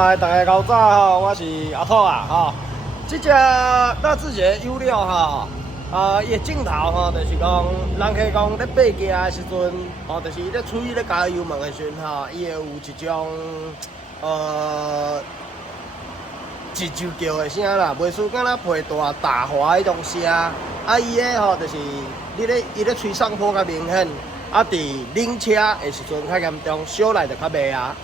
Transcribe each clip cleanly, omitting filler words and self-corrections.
大家早吼，我是阿兔啊吼。这只纳智捷 U6吼，伊的镜头吼，就是讲人客讲咧爬行的时阵，吼，就是咧处于咧加油门的时阵吼，伊会有一种吱啾叫的声啦，袂输敢若皮大滑迄种声。伊的吼就是伊咧吹上坡较明显，伫冷车的时阵较严重，小来就较袂啊。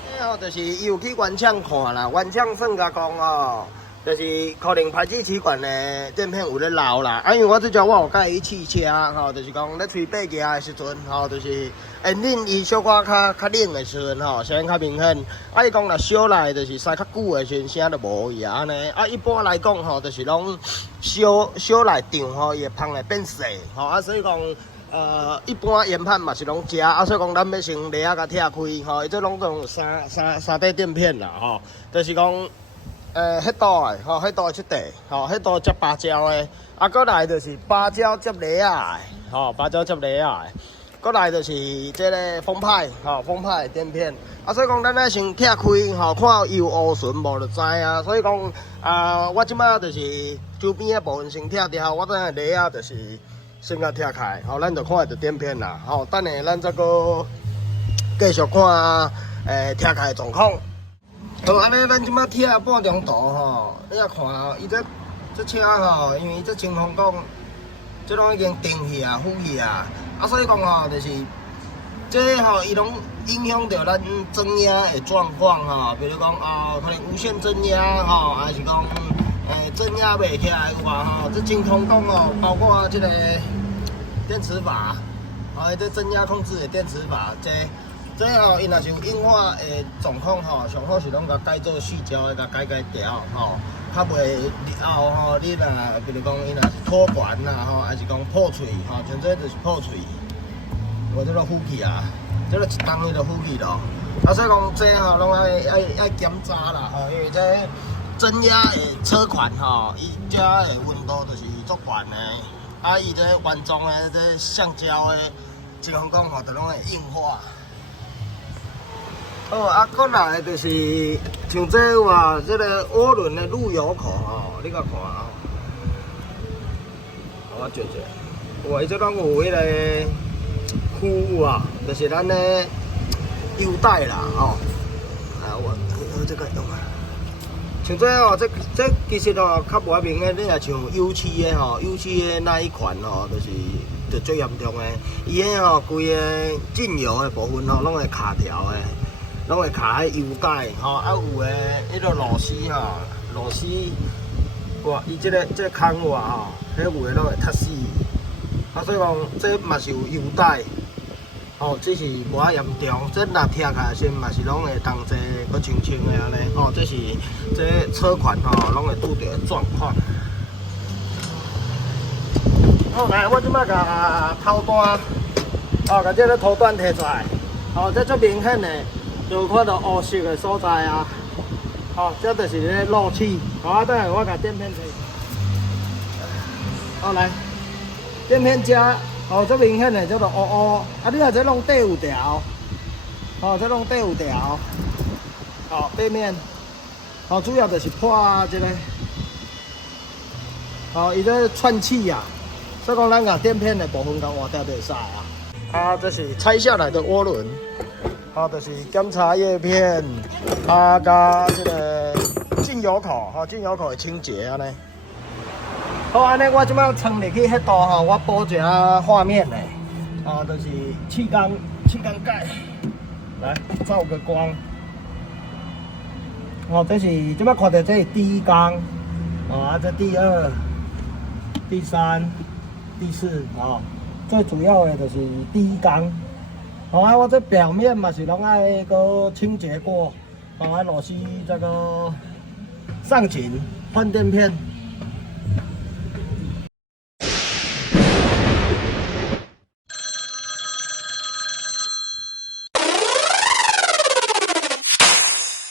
就是伊有去原厂看啦，原厂算甲讲哦，就是可能排气气管的垫片有咧漏啦。因为我即阵我有甲伊试车吼，就是讲咧吹爬行的时阵吼，就是冷伊小可较冷的时阵吼，声较明显。伊讲若小来就是驶较久的时阵声就无去啊安尼。一般来讲吼，就是拢小来长吼，伊会芳会变细吼，所以讲。一般研判嘛是拢食，所以讲咱要先螺仔甲拆开吼，伊这拢总有三块垫片啦吼，就是讲迄道的吼，迄道即块吼，迄道接芭蕉的，过来就是芭蕉接螺仔的吼，芭蕉接螺仔的，过来就是这个风派吼，风派的垫片，所以讲咱咧先拆开吼，看伊有乌顺无就知啊，所以讲我即摆就是周边的部分先拆掉，我等下螺仔就是。先甲拆开，吼，咱就看会到垫片啦，吼，等下咱再个继续看拆开的状况。好，安尼咱即摆拆半中途吼，你也看伊这车吼，因为这情况讲，这拢已经定去啊、浮去啊，所以讲吼，就是这吼伊拢影响到咱增压的状况吼，比如讲可能无限增压吼，还是讲。增压袂起来有啊吼，这真空讲哦，包括这个电磁阀，这增压控制的电磁阀，这吼，伊若是有硬化的状况吼，上好是拢甲改做细胶的，甲改掉吼，较袂后吼，你若比如讲伊若是脱管啦吼，还是讲破碎吼，像这就是破碎，无这个浮去啊，这个一动伊就浮去咯，所以讲这吼拢爱检查啦吼，因为这。增压的车款吼，伊遮的温度就是足悬的，伊这原装的这橡胶的，情况讲吼，就拢会硬化。好，过来就是像这有啊，这个涡轮的路由口吼，你甲看吼，我照照，哇，伊这拢有迄个箍啊，就是咱的腰带啦吼，我这个用啊。像这哦，这其实哦较无明显，你若像油漆的吼，油漆的那一款吼，就最严重的。伊迄吼规个进油的部分吼，拢会卡条的，拢会卡喺油带吼，有的迄个螺丝吼，螺丝哇，伊这个空话吼，迄有的拢会塌死。所以讲这嘛是有油带。这是无遐严重，这若拆开先嘛是拢会同齐搁清清的安尼。这是这车款吼，拢会拄到的状况。好，来，我即摆甲头单，甲这个头段摕出来。这足明显的，就看到乌色的所在啊。这就是咧漏气。等下我甲垫片摕。来，垫片加。这明显的叫做乌，你若这拢底有条，这拢底有条，背面，主要就是破这个，伊这串气啊，所以讲咱甲垫片的部分甲换掉袂使啊。这是拆下来的涡轮，就是检查叶片，加这个进油口，进油口的清洁安尼。好，安尼我即摆冲入去迄度吼，我补一下画面嘞，就是气缸盖，来照个光，这是即摆看到这是第一缸，这第二、第三、第四，最主要的就是第一缸，我这表面嘛是拢爱个清洁过，螺丝这个上紧换垫片。